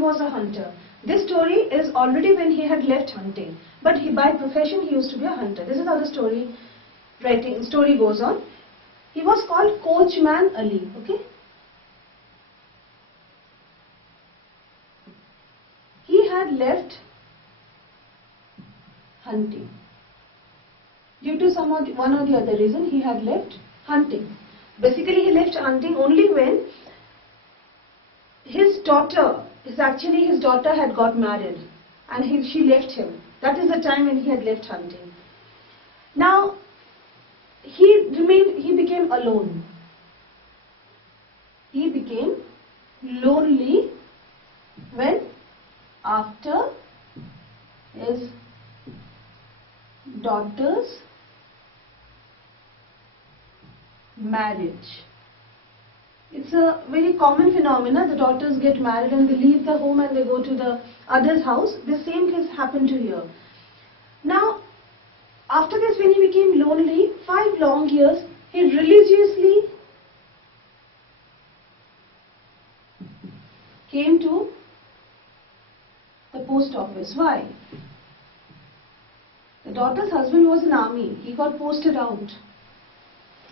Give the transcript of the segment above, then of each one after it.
was a hunter. This story is already when he had left hunting, but by profession he used to be a hunter. This is how the story goes on. He was called Coachman Ali. Okay. He had left hunting. Due to one or the other reason, he had left hunting. Basically, he left hunting only when his daughter had got married and she left him. That is the time when he had left hunting. Now, he became alone. He became lonely when after his daughter's marriage. It's a very common phenomenon. The daughters get married and they leave the home and they go to the other's house. The same case happened to here. Now, after this, when he became lonely, 5 long years, he religiously came to the post office. Why? The daughter's husband was in army. He got posted out.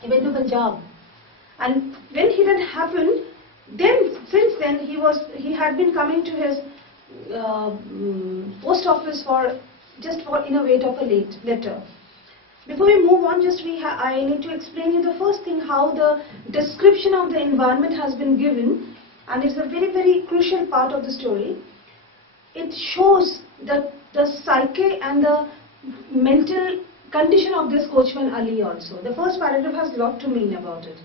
He went to Punjab. And when he didn't happen, since then he had been coming to his post office just in a wait of a letter. Before we move on, I need to explain you the first thing, how the description of the environment has been given, and it's a very, very crucial part of the story. It shows the psyche and the mental condition of this Coachman Ali also. The first paragraph has a lot to mean about it.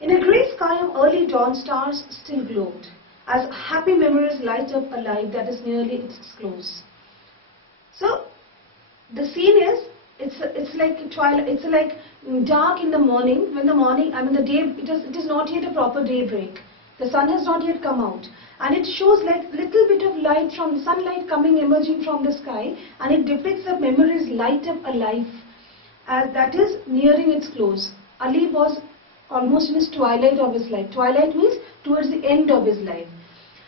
In a grey sky of early dawn, stars still glowed, as happy memories light up a life that is nearly its close. So, the scene is, it's like twilight, it's like dark in the morning, it is not yet a proper daybreak. The sun has not yet come out. And it shows like little bit of light from the sunlight emerging from the sky, and it depicts the memories light up a life that is nearing its close. Ali was almost in his twilight of his life. Twilight means towards the end of his life.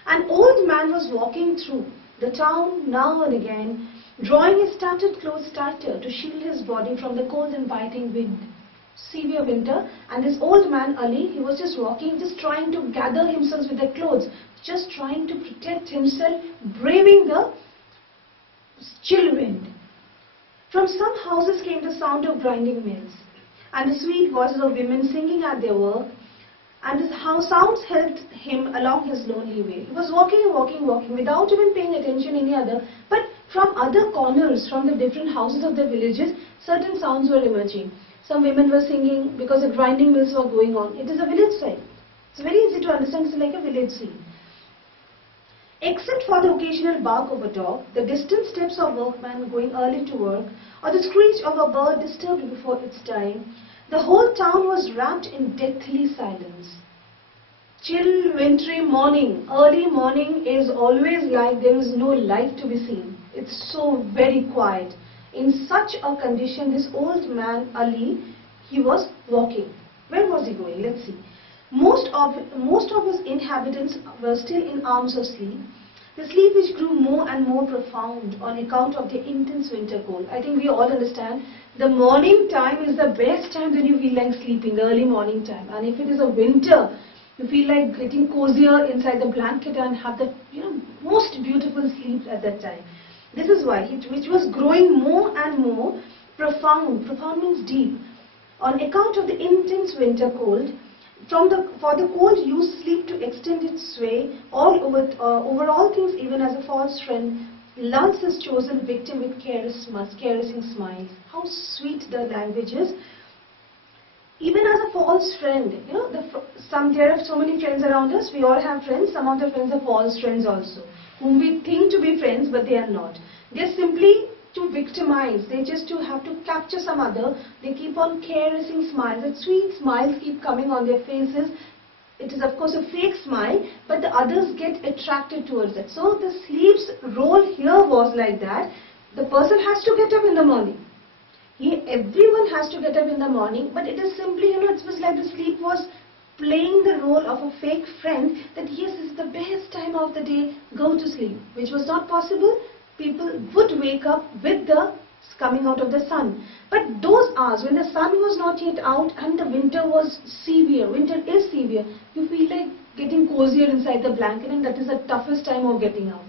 An old man was walking through the town now and again, drawing his tattered clothes tighter to shield his body from the cold and biting wind. Severe winter, and this old man Ali, he was just walking, just trying to gather himself with the clothes, just trying to protect himself, braving the chill wind. From some houses came the sound of grinding mills and the sweet voices of women singing at their work, and this sounds helped him along his lonely way. He was walking without even paying attention any other, but from other corners, from the different houses of the villages, certain sounds were emerging. Some women were singing because the grinding mills were going on. It is a village side. It's very easy to understand. It's like a village scene. Except for the occasional bark of a dog, the distant steps of workmen going early to work, or the screech of a bird disturbed before its time, the whole town was wrapped in deathly silence. Chill, wintry morning, early morning is always like there is no light to be seen. It's so very quiet. In such a condition, this old man Ali, he was walking. Where was he going? Let's see. Most of his inhabitants were still in arms of sleep. The sleep which grew more and more profound on account of the intense winter cold. I think we all understand the morning time is the best time when you feel like sleeping, the early morning time. And if it is a winter, you feel like getting cozier inside the blanket and have the most beautiful sleep at that time. This is why, which was growing more and more profound. Profound means deep. On account of the intense winter cold, for the cold used sleep to extend its sway over all things, even as a false friend lulls his chosen victim with caressing smiles. How sweet the language is. Even as a false friend, there are so many friends around us. We all have friends. Some of the friends are false friends also, whom we think to be friends, but they are not. They are simply to victimize. They just have to capture some other. They keep on caressing smiles. That sweet smiles keep coming on their faces. It is of course a fake smile, but the others get attracted towards it. So the sleep's role here was like that. The person has to get up in the morning. Everyone has to get up in the morning, but it is simply, it was like the sleep was playing the role of a fake friend that yes, it's the best time of the day, go to sleep, which was not possible. People would wake up with the coming out of the sun. But those hours when the sun was not yet out and the winter was severe, winter is severe, you feel like getting cozier inside the blanket, and that is the toughest time of getting out.